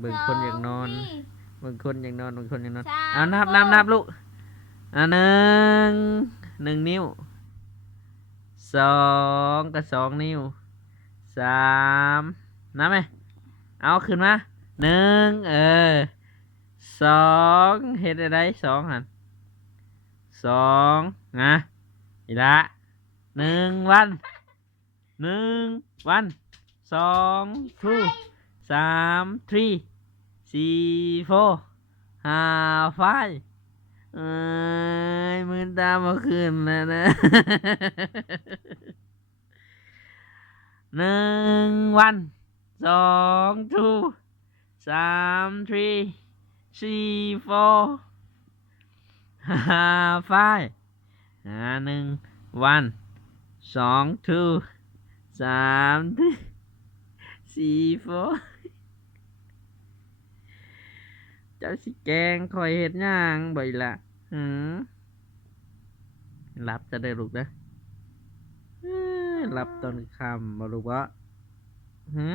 เบิ่งคนอยากนอนเบิ่งคนอยากนอนเบิ่งคนอยากนอนสาม เอานับลูกหนึ่งนิ้ว2 กับ 2 นิ้ว3นับไหมเอาขึ้นมา12เฮ็ดได้2หัน2นะอีละ1 วัน1 วัน2 two 3 three 4 four 5 five เอ้ยมือตามาขึ้นแล้วนะ 1 วัน2 two 3 three 4 four 5 five 1 วัน2 two 3 three 4 four เจ้าสิแกงคอยเฮ็ดหยังบ่อยละหือรับจะได้ลูกนะรับตอนค่ำบ่ลูกวะหือ